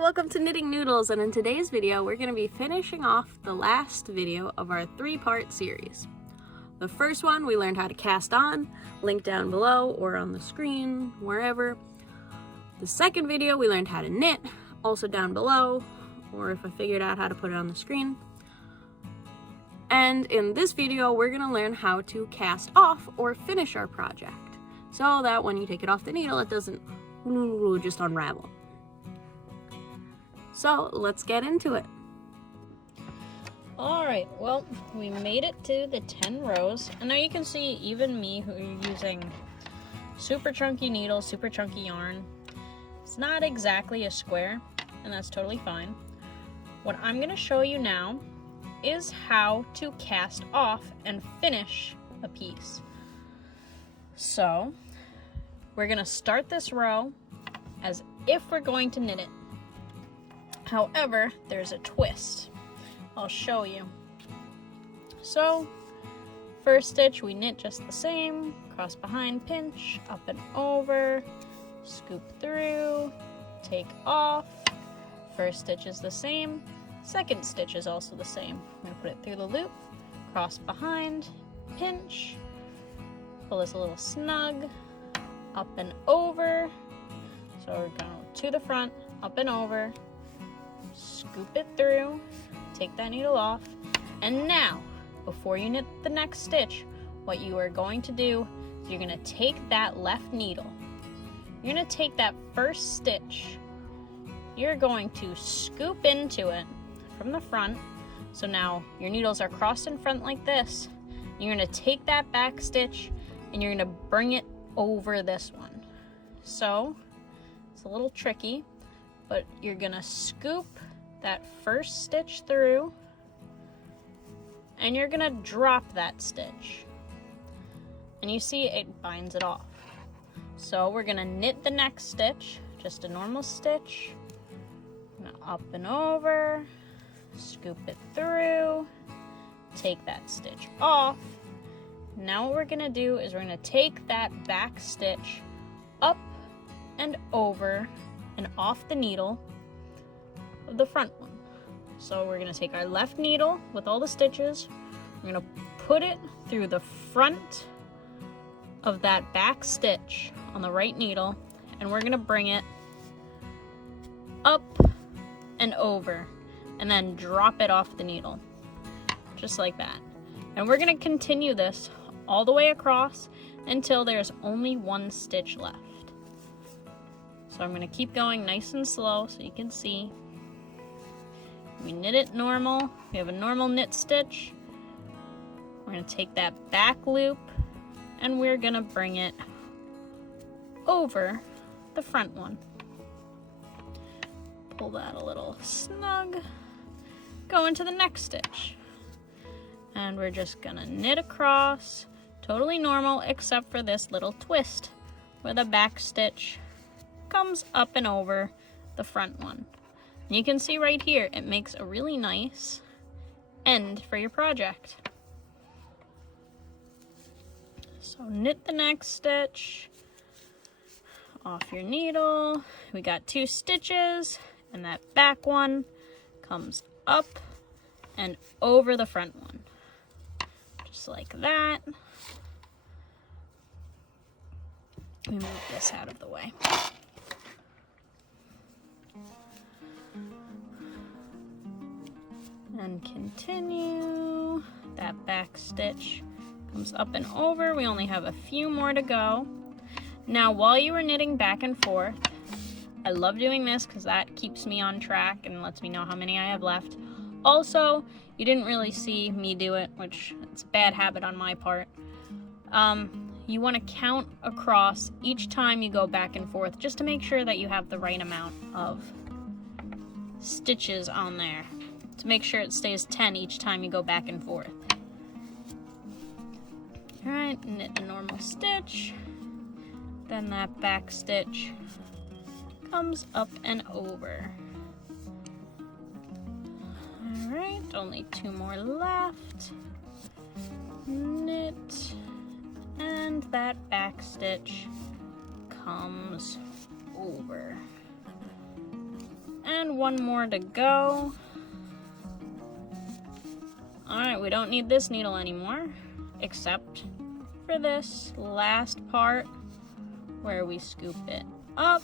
welcome to Knitting Noodles, and in today's video we're going to be finishing off the last video of our three-part series. The first one we learned how to cast on, link down below or on the screen, wherever. The second video we learned how to knit, also down below, or if I figured out how to put it on the screen. And in this video we're going to learn how to cast off or finish our project, so that when you take it off the needle it doesn't just unravel. So let's get into it. Alright, well, we made it to the 10 rows, and now you can see even me, who are using super chunky needles, super chunky yarn, it's not exactly a square, and that's totally fine. What I'm going to show you now is how to cast off and finish a piece. So, we're going to start this row as if we're going to knit it. However, there's a twist. I'll show you. So, first stitch we knit just the same, cross behind, pinch, up and over, scoop through, take off. First stitch is the same, second stitch is also the same. I'm going to put it through the loop, cross behind, pinch, pull this a little snug, up and over. So we're going to the front, up and over, scoop it through, take that needle off, and now, before you knit the next stitch, what you are going to do is you're going to take that left needle. You're going to take that first stitch. You're going to scoop into it from the front. So now your needles are crossed in front like this. You're going to take that back stitch and you're going to bring it over this one. So it's a little tricky, but you're going to scoop that first stitch through and you're going to drop that stitch. And you see it binds it off. So we're going to knit the next stitch, just a normal stitch. Up and over, scoop it through, take that stitch off. Now what we're going to do is we're going to take that back stitch up and over and off the needle of the front one. So we're going to take our left needle with all the stitches, we're going to put it through the front of that back stitch on the right needle, and we're going to bring it up and over and then drop it off the needle, just like that. And we're going to continue this all the way across until there's only one stitch left. So I'm going to keep going nice and slow so you can see. We knit it normal. We have a normal knit stitch. We're going to take that back loop and we're going to bring it over the front one. Pull that a little snug. Go into the next stitch. And we're just going to knit across. Totally normal except for this little twist where the back stitch comes up and over the front one. And you can see right here, it makes a really nice end for your project. So knit the next stitch off your needle. We got 2 stitches, and that back one comes up and over the front one. Just like that. Let me move this out of the way. And continue. That back stitch comes up and over. We only have a few more to go. Now, while you are knitting back and forth, I love doing this because that keeps me on track and lets me know how many I have left. Also, you didn't really see me do it, which it's a bad habit on my part. You want to count across each time you go back and forth just to make sure that you have the right amount of stitches on there, to make sure it stays 10 each time you go back and forth. Alright, knit a normal stitch, then that back stitch comes up and over. Alright, only 2 more left. Knit, and that back stitch comes over. And one more to go. Alright, we don't need this needle anymore, except for this last part where we scoop it up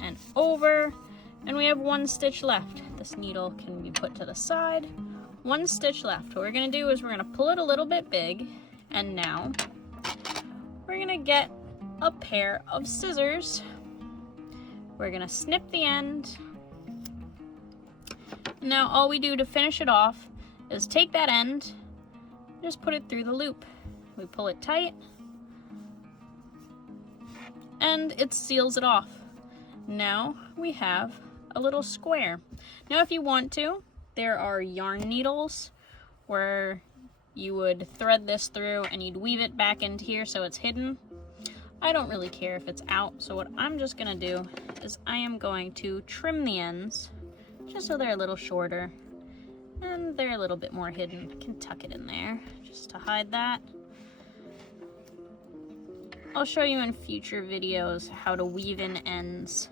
and over, and we have one stitch left. This needle can be put to the side. One stitch left. What we're going to do is we're going to pull it a little bit big, and now we're going to get a pair of scissors. We're going to snip the end. Now all we do to finish it off is take that end, just put it through the loop. We pull it tight, and it seals it off. Now we have a little square. Now if you want to, there are yarn needles where you would thread this through and you'd weave it back into here so it's hidden. I don't really care if it's out, so what I'm just gonna do is I am going to trim the ends just so they're a little shorter and they're a little bit more hidden. I can tuck it in there just to hide that. I'll show you in future videos how to weave in ends,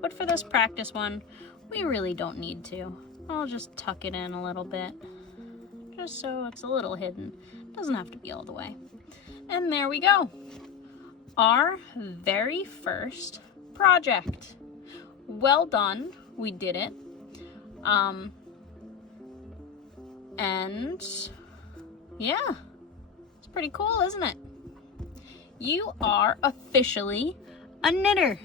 but for this practice one, we really don't need to. I'll just tuck it in a little bit, just so it's a little hidden. Doesn't have to be all the way. And there we go. Our very first project. Well done, we did it. And yeah, it's pretty cool, isn't it? You are officially a knitter.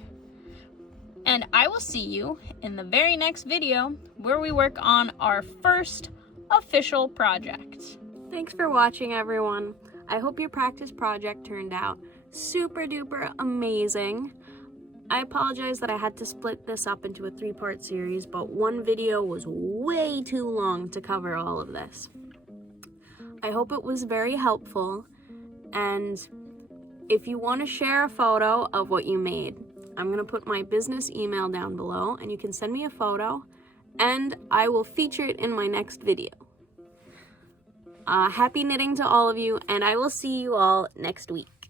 And I will see you in the very next video where we work on our first official project. Thanks for watching, everyone. I hope your practice project turned out super duper amazing. I apologize that I had to split this up into a 3-part series, but one video was way too long to cover all of this. I hope it was very helpful, and if you want to share a photo of what you made, I'm going to put my business email down below, and you can send me a photo, and I will feature it in my next video. Happy knitting to all of you, and I will see you all next week.